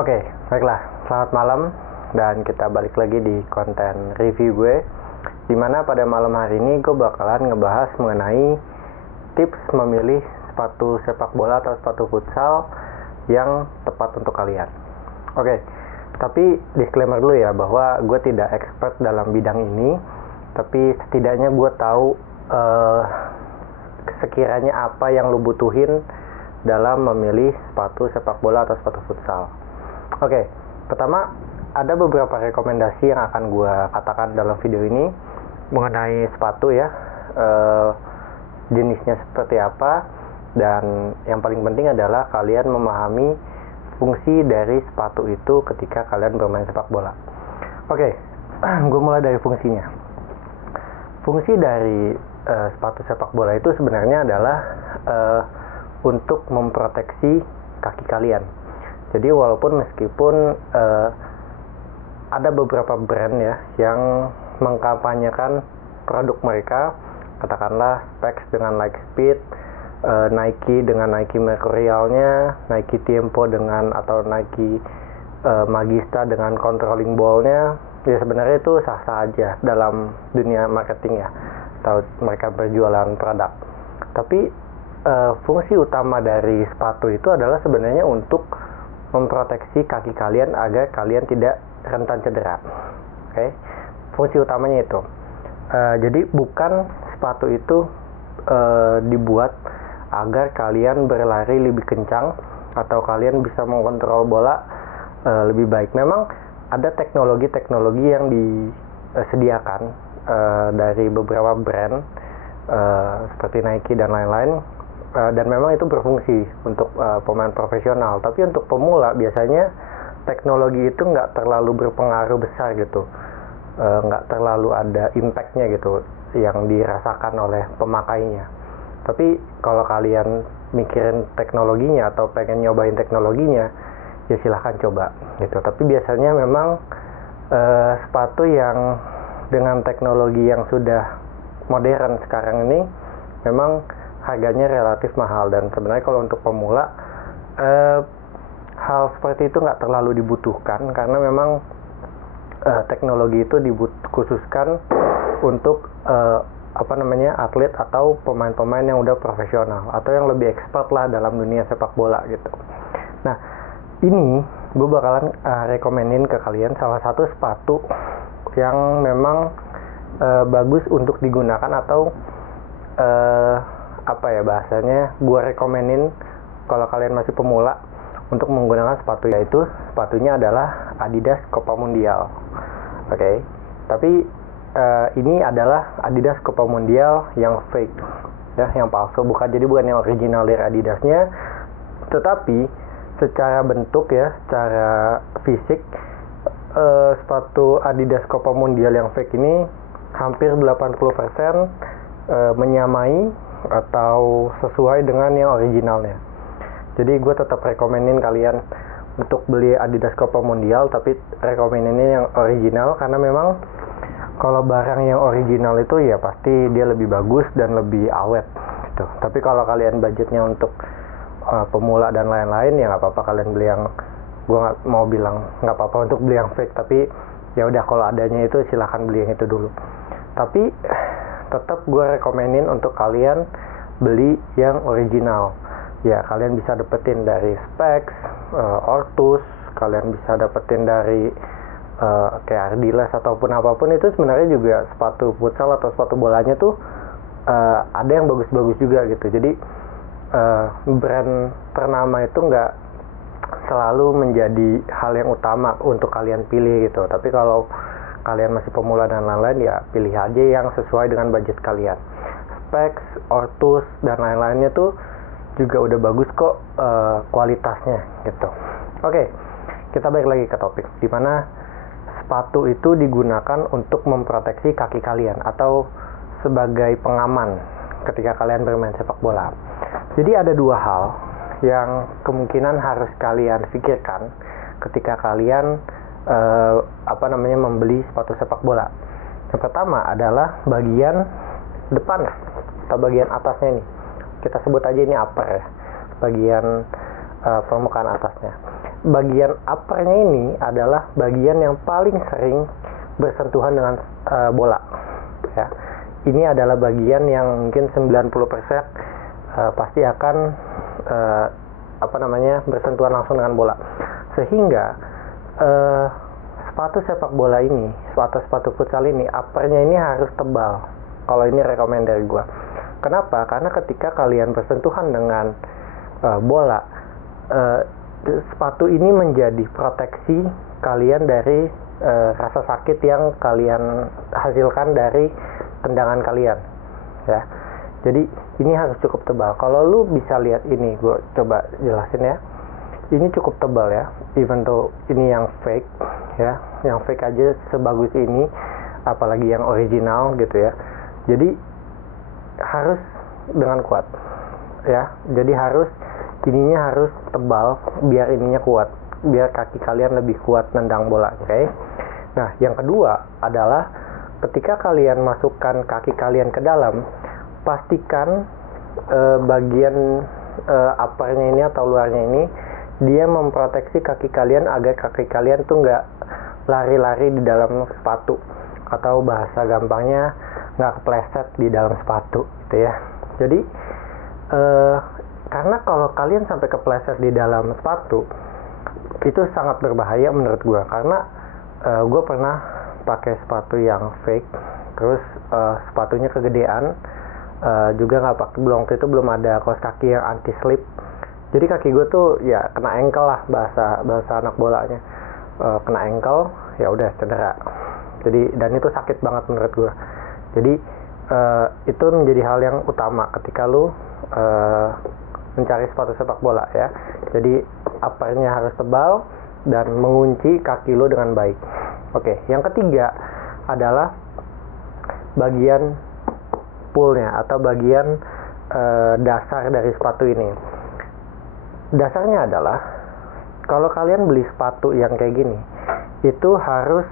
Oke, baiklah. Selamat malam dan kita balik lagi di konten review gue. Dimana pada malam hari ini gue bakalan ngebahas mengenai tips memilih sepatu sepak bola atau sepatu futsal yang tepat untuk kalian. Oke, tapi disclaimer dulu ya bahwa gue tidak expert dalam bidang ini, tapi setidaknya gue tahu sekiranya apa yang lo butuhin dalam memilih sepatu sepak bola atau sepatu futsal. Oke, pertama ada beberapa rekomendasi yang akan gue katakan dalam video ini mengenai sepatu ya, jenisnya seperti apa, dan yang paling penting adalah kalian memahami fungsi dari sepatu itu ketika kalian bermain sepak bola. Oke, gue mulai dari fungsinya. Fungsi dari sepatu sepak bola itu sebenarnya adalah untuk memproteksi kaki kalian. Jadi walaupun meskipun ada beberapa brand ya yang mengkampanyekan produk mereka, katakanlah Specs dengan Lightspeed, Nike dengan Nike Mercurial-nya, Nike Tiempo dengan atau Nike Magista dengan controlling ball-nya, ya sebenarnya itu sah-sah aja dalam dunia marketing ya, atau mereka berjualan produk. Tapi fungsi utama dari sepatu itu adalah sebenarnya untuk memproteksi kaki kalian agar kalian tidak rentan cedera. Oke, fungsi utamanya itu. Jadi bukan sepatu itu dibuat agar kalian berlari lebih kencang atau kalian bisa mengontrol bola lebih baik. Memang ada teknologi-teknologi yang disediakan dari beberapa brand seperti Nike dan lain-lain. Dan memang itu berfungsi untuk pemain profesional, tapi untuk pemula biasanya teknologi itu nggak terlalu berpengaruh besar gitu, nggak terlalu ada impactnya gitu yang dirasakan oleh pemakainya. Tapi kalau kalian mikirin teknologinya atau pengen nyobain teknologinya, ya silahkan coba gitu. Tapi biasanya memang sepatu yang dengan teknologi yang sudah modern sekarang ini memang harganya relatif mahal, dan sebenarnya kalau untuk pemula hal seperti itu nggak terlalu dibutuhkan karena memang teknologi itu dikhususkan untuk atlet atau pemain-pemain yang udah profesional atau yang lebih expert lah dalam dunia sepak bola gitu. Nah, ini gue bakalan rekomenin ke kalian salah satu sepatu yang memang bagus untuk digunakan atau bahasanya gue rekomenin kalau kalian masih pemula untuk menggunakan sepatu, yaitu sepatunya adalah Adidas Copa Mundial. Oke, tapi ini adalah Adidas Copa Mundial yang fake ya, yang palsu, bukan yang original dari Adidasnya, tetapi secara bentuk ya, secara fisik sepatu Adidas Copa Mundial yang fake ini hampir 80% menyamai atau sesuai dengan yang originalnya. Jadi gue tetap rekomenin kalian untuk beli Adidas Copa Mundial, tapi rekomenin yang original karena memang kalau barang yang original itu ya pasti dia lebih bagus dan lebih awet gitu. Tapi kalau kalian budgetnya untuk pemula dan lain-lain, ya nggak apa-apa kalian beli yang, gue nggak mau bilang nggak apa-apa untuk beli yang fake, tapi ya udah kalau adanya itu silahkan beli yang itu dulu. Tapi tetap gue rekomenin untuk kalian beli yang original. Ya, kalian bisa dapetin dari Specs, Ortus, kalian bisa dapetin dari kayak Ardiles ataupun apapun. Itu sebenarnya juga sepatu futsal atau sepatu bolanya tuh ada yang bagus-bagus juga gitu. Jadi brand ternama itu nggak selalu menjadi hal yang utama untuk kalian pilih gitu. Tapi kalau kalian masih pemula dan lain-lain, ya pilih aja yang sesuai dengan budget kalian. Specs, Ortus, dan lain-lainnya tuh juga udah bagus kok kualitasnya gitu. Oke, kita balik lagi ke topik, dimana sepatu itu digunakan untuk memproteksi kaki kalian atau sebagai pengaman ketika kalian bermain sepak bola. Jadi ada dua hal yang kemungkinan harus kalian pikirkan ketika kalian membeli sepatu sepak bola. Yang pertama adalah bagian depan atau bagian atasnya ini. Kita sebut aja ini upper ya, bagian permukaan atasnya. bagian uppernya ini adalah bagian yang paling sering bersentuhan dengan bola. Ya. Ini adalah bagian yang mungkin 90% pasti akan bersentuhan langsung dengan bola. Sehingga sepatu sepak bola ini, sepatu futsal ini, uppernya ini harus tebal. Kalau ini rekomend dari gua. Kenapa? Karena ketika kalian bersentuhan dengan bola, sepatu ini menjadi proteksi kalian dari rasa sakit yang kalian hasilkan dari tendangan kalian, ya. Jadi ini harus cukup tebal. Kalau lu bisa lihat ini, gue coba jelasin ya. Ini cukup tebal ya, even though ini yang fake, ya. Yang fake aja sebagus ini, apalagi yang original gitu ya. Jadi harus dengan kuat, ya. Jadi ininya harus tebal biar ininya kuat, biar kaki kalian lebih kuat nendang bola, oke? Nah, yang kedua adalah ketika kalian masukkan kaki kalian ke dalam, pastikan bagian uppernya ini atau luarnya ini dia memproteksi kaki kalian agar kaki kalian tuh nggak lari-lari di dalam sepatu, atau bahasa gampangnya nggak kepleset di dalam sepatu gitu ya. Jadi karena kalau kalian sampai kepleset di dalam sepatu itu sangat berbahaya menurut gue, karena gue pernah pakai sepatu yang fake, terus sepatunya kegedean, juga nggak pakai, waktu itu belum ada kaos kaki yang anti slip, jadi kaki gue tuh ya kena ankle lah, bahasa anak bolanya, kena ankle, ya udah cedera. Jadi dan itu sakit banget menurut gue. Jadi itu menjadi hal yang utama ketika lu mencari sepatu sepak bola ya. Jadi uppernya harus tebal dan mengunci kaki lu dengan baik. Oke, yang ketiga adalah bagian pullnya atau bagian dasar dari sepatu ini. Dasarnya adalah kalau kalian beli sepatu yang kayak gini, itu harus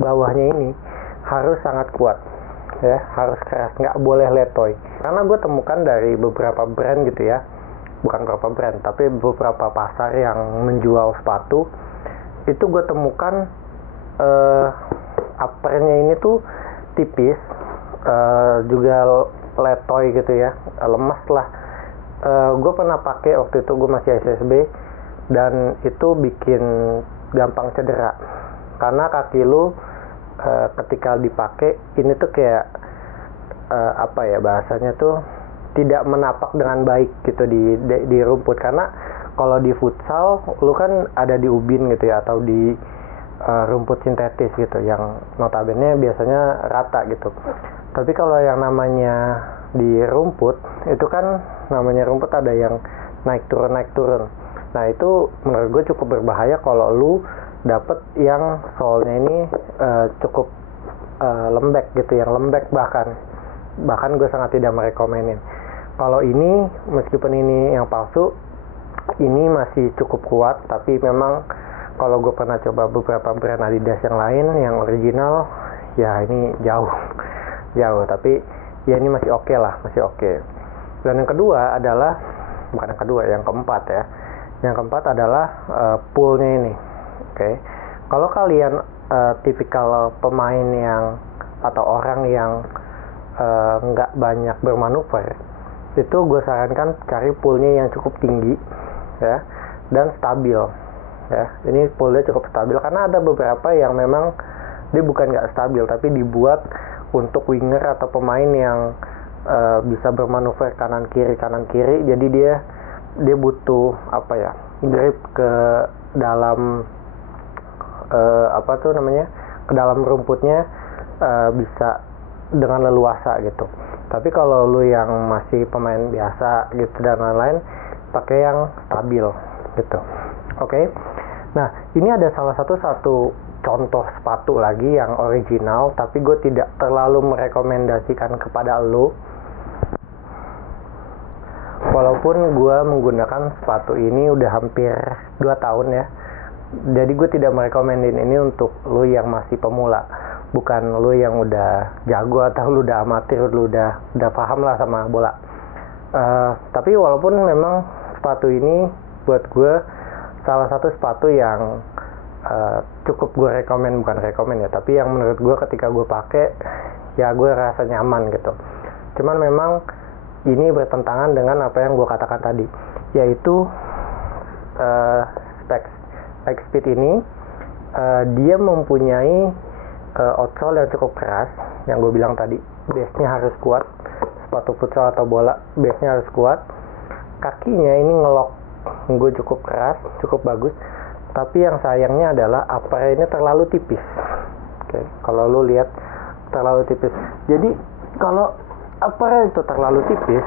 bawahnya ini harus sangat kuat, ya, harus keras, nggak boleh letoy. Karena gue temukan dari beberapa brand gitu ya, bukan beberapa brand, tapi beberapa pasar yang menjual sepatu, itu gue temukan uppernya ini tuh tipis, juga letoy gitu ya, lemas lah. Gue pernah pakai waktu itu, gue masih SSB, dan itu bikin gampang cedera karena kaki lu ketika dipakai ini tuh kayak bahasanya tuh tidak menapak dengan baik gitu di rumput. Karena kalau di futsal lu kan ada di ubin gitu ya, atau di rumput sintetis gitu yang notabene biasanya rata gitu. Tapi kalau yang namanya di rumput itu kan namanya rumput ada yang naik turun. Nah itu menurut gue cukup berbahaya kalau lu dapet yang solnya ini cukup lembek gitu, yang lembek bahkan gue sangat tidak merekomenin. Kalau ini meskipun ini yang palsu, ini masih cukup kuat, tapi memang kalau gue pernah coba beberapa brand Adidas yang lain yang original, ya ini jauh, tapi ya ini masih oke lah, masih oke. Dan yang kedua adalah, yang keempat ya. Yang keempat adalah pullnya ini. Oke. Kalau kalian tipikal pemain yang atau orang yang nggak banyak bermanuver, itu gue sarankan cari pullnya yang cukup tinggi ya, dan stabil ya. Ini pullnya cukup stabil karena ada beberapa yang memang dia bukan nggak stabil, tapi dibuat untuk winger atau pemain yang bisa bermanuver kanan kiri, jadi dia butuh grip ke dalam ke dalam rumputnya, bisa dengan leluasa gitu. Tapi kalau lu yang masih pemain biasa gitu dan lain-lain, pakai yang stabil gitu. Oke. Nah, ini ada salah satu contoh sepatu lagi yang original, tapi gue tidak terlalu merekomendasikan kepada lu. Walaupun gue menggunakan sepatu ini udah hampir 2 tahun ya. Jadi gue tidak merekomendin ini untuk lu yang masih pemula. Bukan lu yang udah jago atau lu udah amatir, lu udah paham lah sama bola. Tapi walaupun memang sepatu ini buat gue salah satu sepatu yang cukup gue bukan rekomen ya, tapi yang menurut gue ketika gue pakai ya gue rasa nyaman gitu. Cuman memang ini bertentangan dengan apa yang gue katakan tadi, yaitu Spike Speed ini dia mempunyai outsole yang cukup keras, yang gue bilang tadi, base-nya harus kuat. Sepatu futsal atau bola base-nya harus kuat. Kakinya ini ngelok gue cukup keras, cukup bagus. Tapi yang sayangnya adalah upper ini terlalu tipis. Oke, kalau lu lihat terlalu tipis. Jadi kalau upper itu terlalu tipis,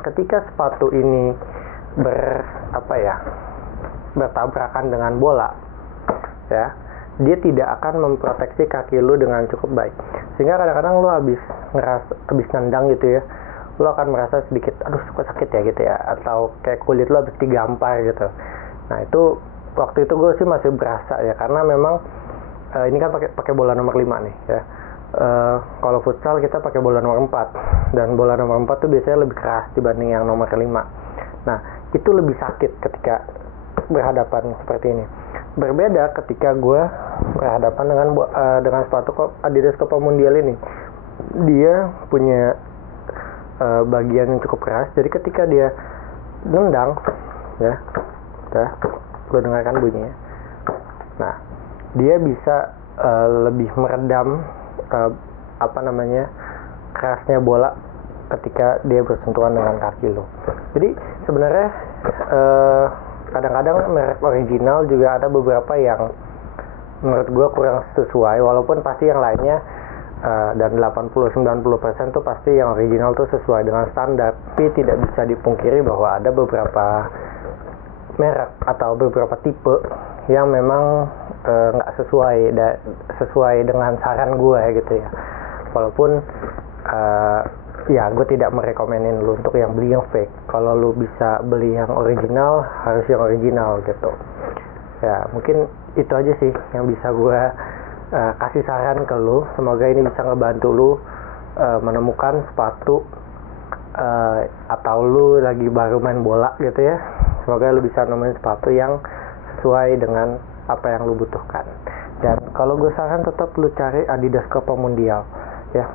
ketika sepatu ini bertabrakan dengan bola, ya, dia tidak akan memproteksi kaki lu dengan cukup baik. Sehingga kadang-kadang lu habis nendang gitu ya, lu akan merasa sedikit, aduh kok sakit ya gitu ya, atau kayak kulit lu habis digampar gitu. Nah itu waktu itu gue sih masih berasa ya, karena memang ini kan pakai bola nomor 5 nih ya. Kalau futsal kita pakai bola nomor 4, dan bola nomor 4 tuh biasanya lebih keras dibanding yang nomor 5. Nah itu lebih sakit ketika berhadapan seperti ini. Berbeda ketika gue berhadapan dengan sepatu Adidas Copa Mundial ini. Dia punya bagian yang cukup keras, jadi ketika dia nendang ya, gue dengarkan bunyinya. Nah, dia bisa lebih meredam kerasnya bola ketika dia bersentuhan dengan kaki lo. Jadi sebenarnya kadang-kadang merek original juga ada beberapa yang menurut gue kurang sesuai, walaupun pasti yang lainnya dan 80-90% tuh pasti yang original tuh sesuai dengan standar. Tapi tidak bisa dipungkiri bahwa ada beberapa merek atau beberapa tipe yang memang nggak sesuai dengan saran gue gitu ya. Walaupun ya gue tidak merekomenin lu untuk yang beli yang fake. Kalau lu bisa beli yang original, harus yang original gitu ya. Mungkin itu aja sih yang bisa gue kasih saran ke lu. Semoga ini bisa ngebantu lu menemukan sepatu atau lu lagi baru main bola gitu ya. Semoga lu bisa nemuin sepatu yang sesuai dengan apa yang lu butuhkan. Dan kalau gue saran tetap lu cari Adidas Copa Mundial ya.